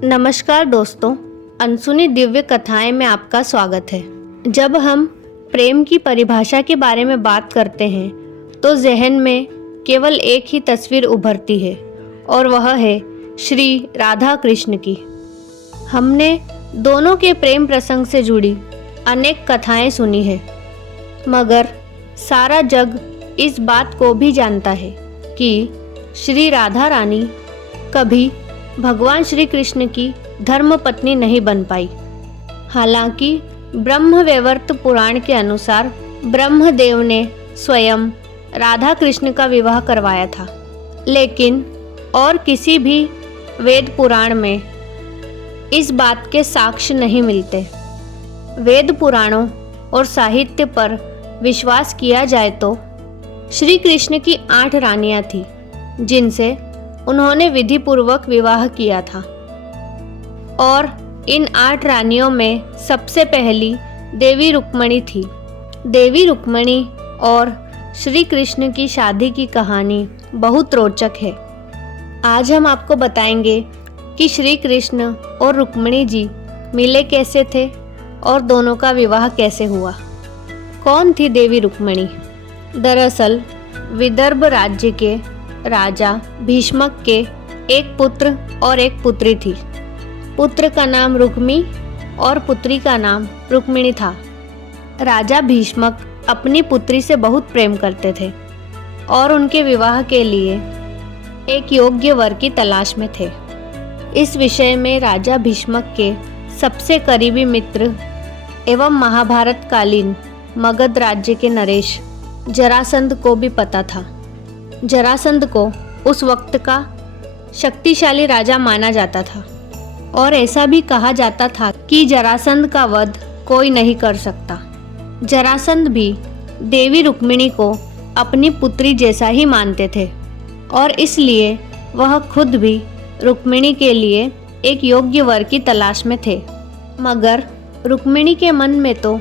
नमस्कार दोस्तों, अनसुनी दिव्य कथाएं में आपका स्वागत है। जब हम प्रेम की परिभाषा के बारे में बात करते हैं तो जहन में केवल एक ही तस्वीर उभरती है और वह है श्री राधा कृष्ण की। हमने दोनों के प्रेम प्रसंग से जुड़ी अनेक कथाएं सुनी है, मगर सारा जग इस बात को भी जानता है कि श्री राधा रानी कभी भगवान श्री कृष्ण की धर्म पत्नी नहीं बन पाई। हालांकि ब्रह्मवैवर्त पुराण के अनुसार ब्रह्मदेव ने स्वयं राधा कृष्ण का विवाह करवाया था, लेकिन और किसी भी वेद पुराण में इस बात के साक्ष्य नहीं मिलते। वेद पुराणों और साहित्य पर विश्वास किया जाए तो श्री कृष्ण की 8 रानियां थीं, जिनसे उन्होंने विधि पूर्वक विवाह किया था। और इन 8 रानियों में सबसे पहली देवी रुक्मिणी थी। देवी रुक्मिणी और श्री कृष्ण की शादी की कहानी बहुत रोचक है। आज हम आपको बताएंगे कि श्री कृष्ण और रुक्मिणी जी मिले कैसे थे और दोनों का विवाह कैसे हुआ। कौन थी देवी रुक्मिणी? दरअसल विदर्भ राज्य के राजा भीष्मक के एक पुत्र और एक पुत्री थी। पुत्र का नाम रुक्मी और पुत्री का नाम रुक्मिणी था। राजा भीष्मक अपनी पुत्री से बहुत प्रेम करते थे और उनके विवाह के लिए एक योग्य वर की तलाश में थे। इस विषय में राजा भीष्मक के सबसे करीबी मित्र एवं महाभारत कालीन मगध राज्य के नरेश जरासंध को भी पता था। जरासंध को उस वक्त का शक्तिशाली राजा माना जाता था और ऐसा भी कहा जाता था कि जरासंध का वध कोई नहीं कर सकता। जरासंध भी देवी रुक्मिणी को अपनी पुत्री जैसा ही मानते थे और इसलिए वह खुद भी रुक्मिणी के लिए एक योग्य वर की तलाश में थे। मगर रुक्मिणी के मन में तो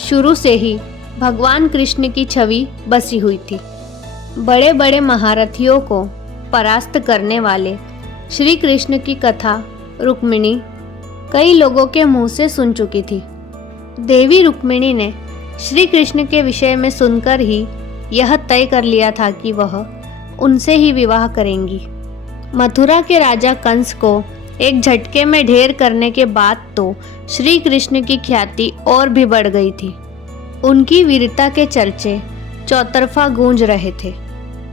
शुरू से ही भगवान कृष्ण की छवि बसी हुई थी। बड़े बड़े महारथियों को परास्त करने वाले श्री कृष्ण की कथा रुक्मिणी कई लोगों के मुंह से सुन चुकी थी। देवी रुक्मिणी ने श्री कृष्ण के विषय में सुनकर ही यह तय कर लिया था कि वह उनसे ही विवाह करेंगी। मथुरा के राजा कंस को एक झटके में ढेर करने के बाद तो श्री कृष्ण की ख्याति और भी बढ़ गई थी। उनकी वीरता के चर्चे चौतरफा गूंज रहे थे।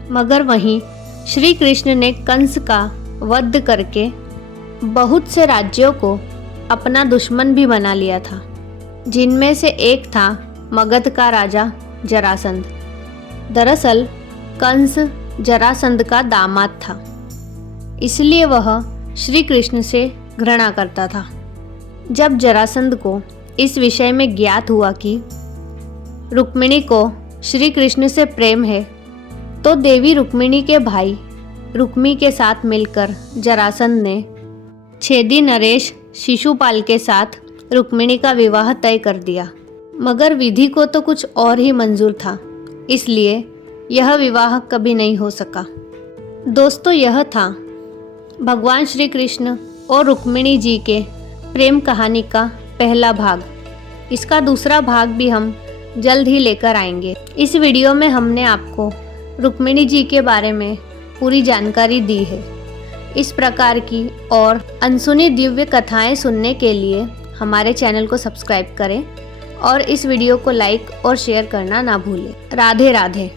मगर वहीं श्री कृष्ण ने कंस का वध करके बहुत से राज्यों को अपना दुश्मन भी बना लिया था, जिनमें से एक था मगध का राजा जरासंध। दरअसल कंस जरासंध का दामाद था, इसलिए वह श्री कृष्ण से घृणा करता था। जब जरासंध को इस विषय में ज्ञात हुआ कि रुक्मिणी को श्री कृष्ण से प्रेम है, तो देवी रुक्मिणी के भाई रुक्मी के साथ मिलकर जरासंध ने छेदी नरेश शिशुपाल के साथ रुक्मिणी का विवाह तय कर दिया। मगर विधि को तो कुछ और ही मंजूर था, इसलिए यह विवाह कभी नहीं हो सका। दोस्तों, यह था भगवान श्री कृष्ण और रुक्मिणी जी के प्रेम कहानी का पहला भाग। इसका दूसरा भाग भी हम जल्द ही लेकर आएंगे। इस वीडियो में हमने आपको रुक्मिणी जी के बारे में पूरी जानकारी दी है। इस प्रकार की और अनसुनी दिव्य कथाएं सुनने के लिए हमारे चैनल को सब्सक्राइब करें और इस वीडियो को लाइक और शेयर करना ना भूलें। राधे राधे।